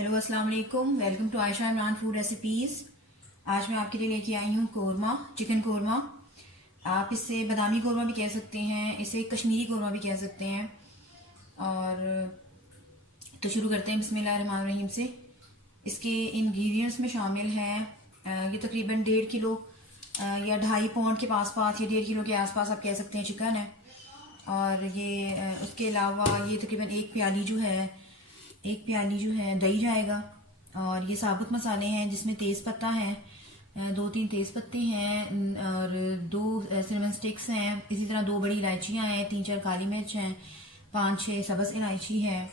Hello अस्सलाम वालेकुम, welcome to Ayesha Imran food recipes. आज मैं आपके लिए लेके आई हूँ कोरमा, चिकन कोरमा। आप इसे बादामी कोरमा भी कह सकते हैं, इसे कश्मीरी कोरमा भी कह सकते हैं। और तो शुरू करते हैं बिस्मिल्लाहिर्रहमानिर्रहीम से। इसके इंग्रेडिएंट्स में शामिल हैं ये तकरीबन 1.5 किलो या 2.5 पाउंड के पास पास या 1.5 किलो के आसपास आप कह सकते हैं चिकन है। और ये उसके अलावा ये तकरीबन एक प्याली जो है दही जाएगा। और ये साबुत मसाले हैं जिसमें तेज़ पत्ता है, 2-3 तेज़ पत्ते हैं और 2 सिनेमन स्टिक्स हैं। इसी तरह 2 बड़ी इलायचियाँ हैं, 3-4 काली मिर्च हैं, 5-6 सब्ज़ इलायची है।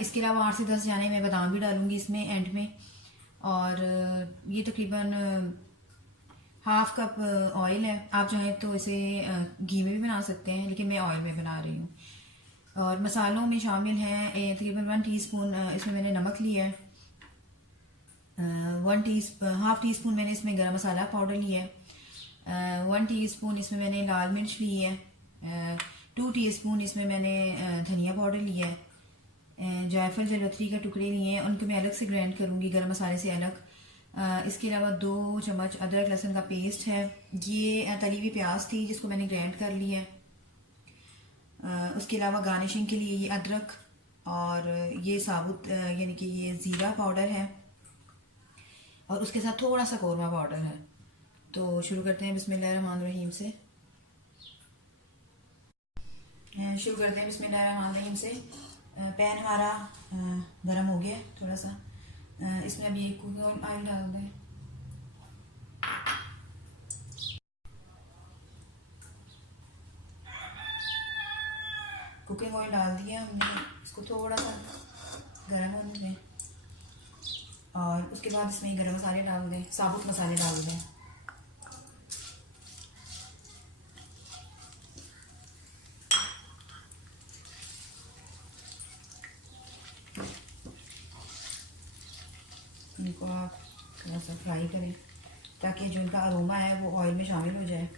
इसके अलावा 8 से 10 जाने मैं बादाम भी डालूंगी इसमें एंड में। और ये तकरीबन हाफ कप ऑयल है। आप चाहें तो इसे घी में भी बना सकते हैं, लेकिन मैं ऑयल में बना रही हूँ। और मसालों में शामिल हैं तकरीबन 1 टीस्पून इसमें मैंने नमक लिया है, हाफ टी स्पून मैंने इसमें गरम मसाला पाउडर लिया है, 1 टीस्पून इसमें मैंने लाल मिर्च ली है, 2 टीस्पून इसमें मैंने धनिया पाउडर लिया है, जायफल जलवतरी का टुकड़े लिए हैं, उनको मैं अलग से ग्राइंड करूँगी गरम मसाले से अलग। इसके अलावा 2 चम्मच अदरक लहसुन का पेस्ट है। ये तली हुई प्याज थी जिसको मैंने ग्राइंड कर लिया है। उसके अलावा गार्निशिंग के लिए ये अदरक और ये साबुत यानी कि ये ज़ीरा पाउडर है और उसके साथ थोड़ा सा कोरमा पाउडर है। तो शुरू करते हैं बिस्मिल्लाहिर्रहमानिर्रहीम से। पैन हमारा गरम हो गया थोड़ा सा। इसमें अभी एक कुकिंग ऑयल डाल दें। कुकिंग ऑयल डाल दिया हमने, इसको थोड़ा सा गर्म होने दें और उसके बाद इसमें गरम मसाले डाल दें, साबुत मसाले डाल दें। इनको आप थोड़ा सा फ्राई करें ताकि जो इनका अरोमा है वो ऑयल में शामिल हो जाए।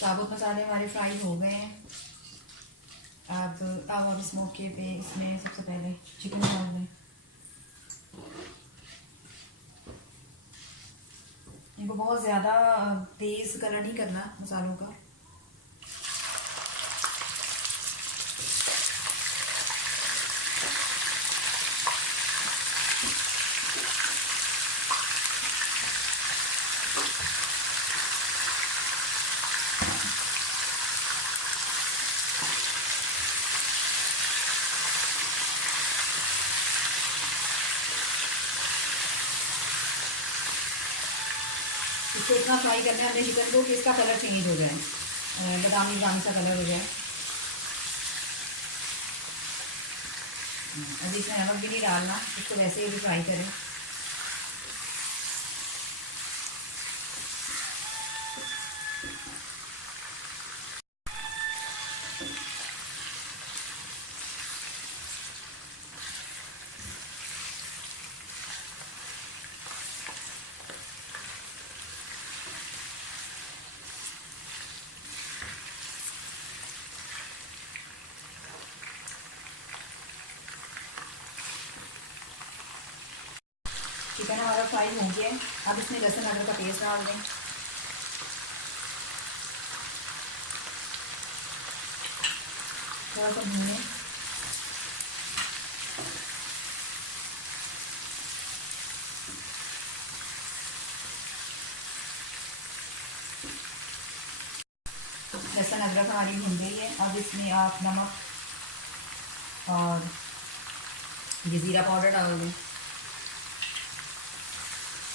साबुत मसाले हमारे फ्राई हो गए हैं। अब और इस मौके पे इसमें सबसे पहले चिकन डाल दें। इनको बहुत ज़्यादा तेज़ कलर नहीं करना मसालों का। इसको इतना फ्राई करना है हमने चिकन को कि इसका कलर चेंज हो जाए, बादामी बादामी सा कलर हो जाए। अभी इसमें नमक भी नहीं डालना, इसको वैसे ही फ्राई करें। चिकन हमारा फ्राई हो गया है। अब इसमें लहसुन अदरक का पेस्ट डाल दें। थोड़ा सा भूनें। लहसुन अदरक हमारी भून गई है। अब इसमें आप नमक और ये ज़ीरा पाउडर डाल दें।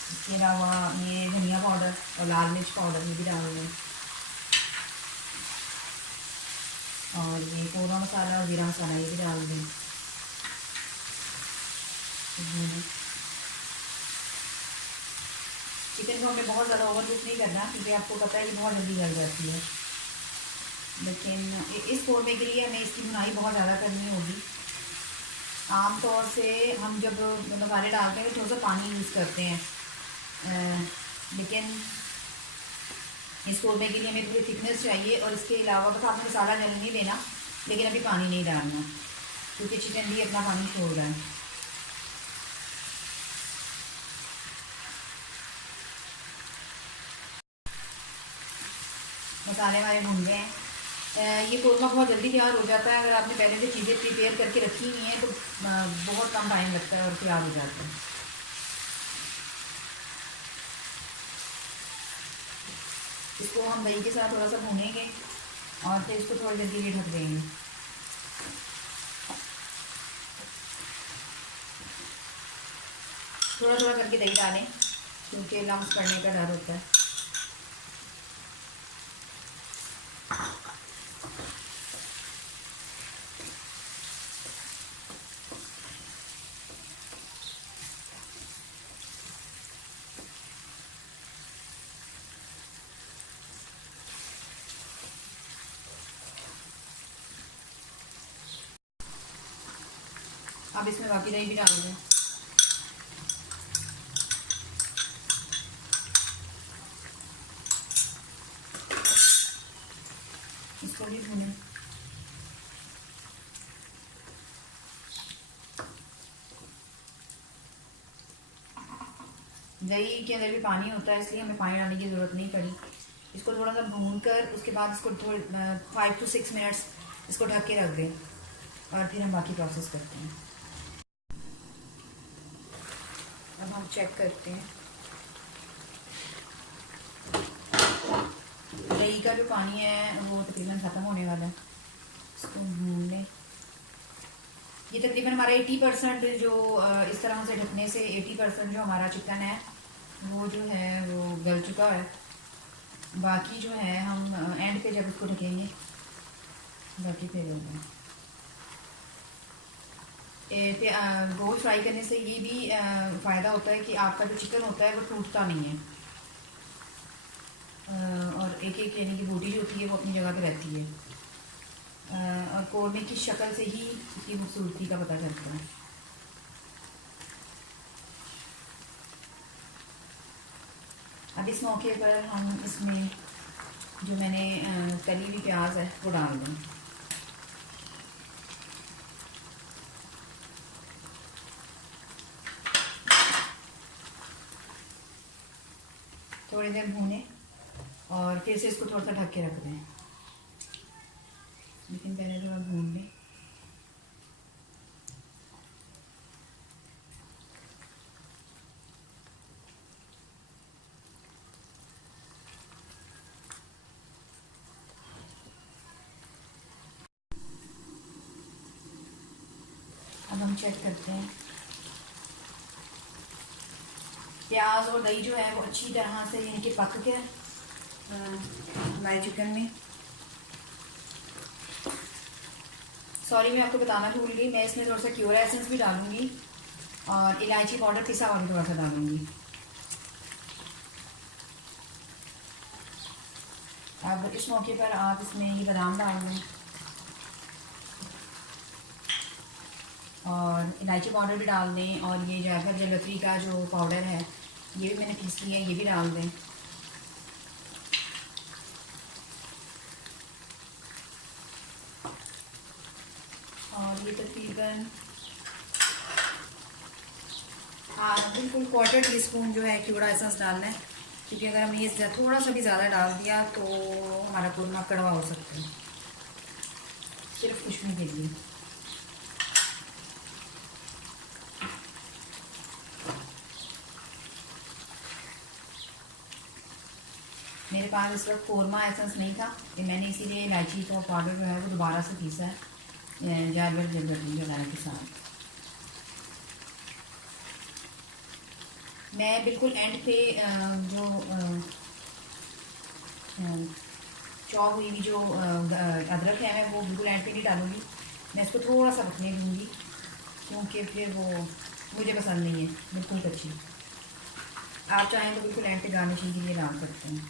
इसके अलावा ये धनिया पाउडर और लाल मिर्च पाउडर ये भी डाल दें। और ये कोरमा मसाला और ज़ीरा मसाला ये भी डाल दें। चिकन को हमें बहुत ज़्यादा ओवर कुक नहीं करना क्योंकि आपको पता है ये बहुत जल्दी गल जाती है, लेकिन इस कोरमे के लिए हमें इसकी भुनाई बहुत ज़्यादा करनी होगी। आमतौर से हम जब मसाले डालते हैं तो थोड़ा सा पानी यूज़ करते हैं लेकिन इस कोरमे के लिए हमें थोड़ी थिकनेस चाहिए। और इसके अलावा बस आपने मसाला जल नहीं लेना, लेकिन अभी पानी नहीं डालना क्योंकि चिकन भी अपना पानी छोड़ रहा है। मसाले हमारे भून गए हैं। ये कोरमा बहुत जल्दी तैयार हो जाता है अगर आपने पहले से चीज़ें प्रिपेयर करके रखी हुई हैं, तो बहुत कम टाइम लगता है और तैयार हो जाता है। इसको हम दही के साथ थोड़ा सा भूनेंगे और फिर इसको थोड़ी देर के लिए ढक देंगे। थोड़ा थोड़ा करके दही डालें क्योंकि लम्स पड़ने का डर होता है। अब इसमें बाकी दही भी डाल दें। इसको भी भूनें। दही के अंदर भी पानी होता है, इसलिए हमें पानी डालने की ज़रूरत नहीं पड़ी। इसको थोड़ा सा भून कर उसके बाद इसको थोड़ी 5 to 6 मिनट्स इसको ढक के रख दें और फिर हम बाकी प्रोसेस करते हैं। अब हम चेक करते हैं। दही का जो पानी है वो तकरीबन ख़त्म होने वाला है। इसको भून लें। ये तकरीबन हमारा 80% जो इस तरह से ढकने से 80% जो हमारा चिकन है वो जो है वो गल चुका है। बाकी जो है हम एंड पे जब इसको ढकेंगे बाकी फिर गोश्त फ्राई करने से ये भी फ़ायदा होता है कि आपका जो चिकन होता है वो टूटता नहीं है। और एक एक यानी कि बोटी जो होती है वो अपनी जगह पे रहती है। और कोरमे की शक्ल से ही इसकी खूबसूरती का पता चलता है। अब इस मौके पर हम इसमें जो मैंने तली हुई प्याज है वो डाल दें। थोड़ी देर भूनें और फिर से इसको थोड़ा सा ढक के रख दें, लेकिन पहले थोड़ा भून लें। अब हम चेक करते हैं। प्याज और दही जो है वो अच्छी तरह से यानी कि पक गया हमारे चिकन में। सॉरी, मैं आपको बताना भूल गई, मैं इसमें थोड़ा सा क्यूरा एसेंस भी डालूंगी और इलायची पाउडर पिसा हुआ भी थोड़ा सा डालूंगी। अब इस मौके पर आप इसमें ये बादाम डाल दें और इलायची पाउडर भी डाल दें और ये जायफल जलत्री का जो पाउडर है ये भी मैंने पीस लिया है, ये भी डाल दें। और ये तकरीबन बिल्कुल 1/4 टीस्पून जो है क्यूरा एसेंस डालना है, क्योंकि अगर हमने ये थोड़ा सा भी ज़्यादा डाल दिया तो हमारा कोरमा कड़वा हो सकता है। सिर्फ खुशबू के लिए। मेरे पास इस वक्त कोरमा एसेंस नहीं था, कि मैंने इसीलिए इलायची का पाउडर जो है वो दोबारा से पीसा है जायफल जलत्री के साथ। मैं बिल्कुल एंड पे जो चॉप हुई हुई जो अदरक है मैं वो बिल्कुल एंड पे नहीं डालूंगी। मैं इसको थोड़ा सा पकने दूँगी क्योंकि फिर वो मुझे पसंद नहीं है बिल्कुल कच्ची। आप चाहें तो बिल्कुल एंड पे गार्निशिंग के लिए डाल सकते हैं,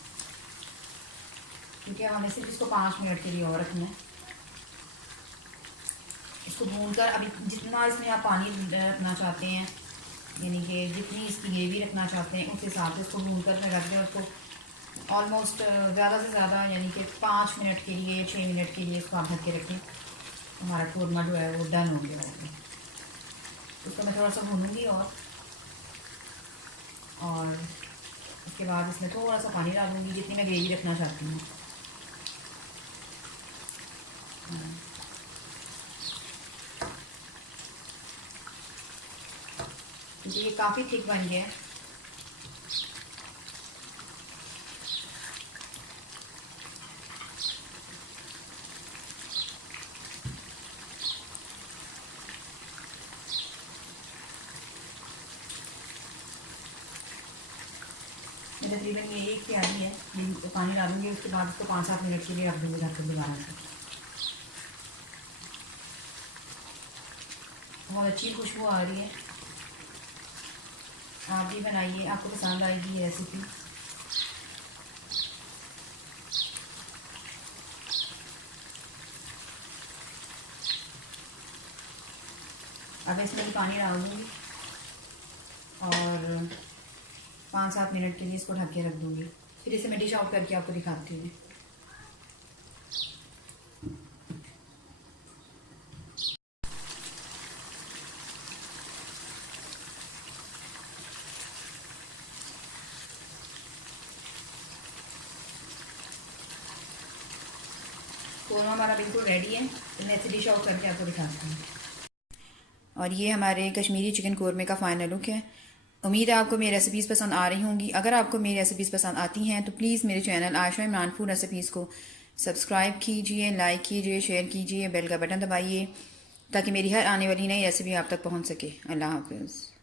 क्योंकि हमें सिर्फ इसको 5 मिनट के लिए और रखना है। इसको भूनकर अभी जितना इसमें आप पानी रखना चाहते हैं, यानी कि जितनी इसकी ग्रेवी रखना चाहते हैं उस हिसाब से उसको भून कर मैं रख दें उसको ऑलमोस्ट ज़्यादा से ज़्यादा यानी कि 5 मिनट के लिए 6 मिनट के लिए इसको आप ढक के रखें। हमारा कौरमा जो है वो डन हो गया होगा। उसको मैं थोड़ा सा भूनूंगी और उसके बाद इसमें थोड़ा सा पानी डालूंगी जितनी मैं ग्रेवी रखना चाहती हूँ। क्योंकि ये काफ़ी थिक बन गया है। तकरीबन ये एक प्याली है, तो पानी डालूंगी उसके बाद उसको 5-7 मिनट के लिए रख दूँगी ढक्कन लगाने से। बहुत अच्छी खुशबू आ रही है। आप भी बनाइए, आपको पसंद आएगी ये रेसिपी। अब इसमें पानी डाल दूँगी और 5-7 मिनट के लिए इसको ढक के रख दूँगी। फिर इसे मैं डिश आउट करके आपको दिखाती हूँ। कौरमा हमारा बिल्कुल रेडी है, तो मैं इसे डिश आउट करके आपको दिखाती हूँ। और ये हमारे कश्मीरी चिकन कौरमे का फ़ाइनल लुक है। उम्मीद है आपको मेरी रेसिपीज़ पसंद आ रही होंगी। अगर आपको मेरी रेसिपीज़ पसंद आती हैं तो प्लीज़ मेरे channel Ayesha Imran food recipes को सब्सक्राइब कीजिए, लाइक कीजिए, शेयर कीजिए, बेल का बटन दबाइए ताकि मेरी हर आने वाली नई रेसिपी आप तक पहुँच सके। अल्लाह हाफ़िज़।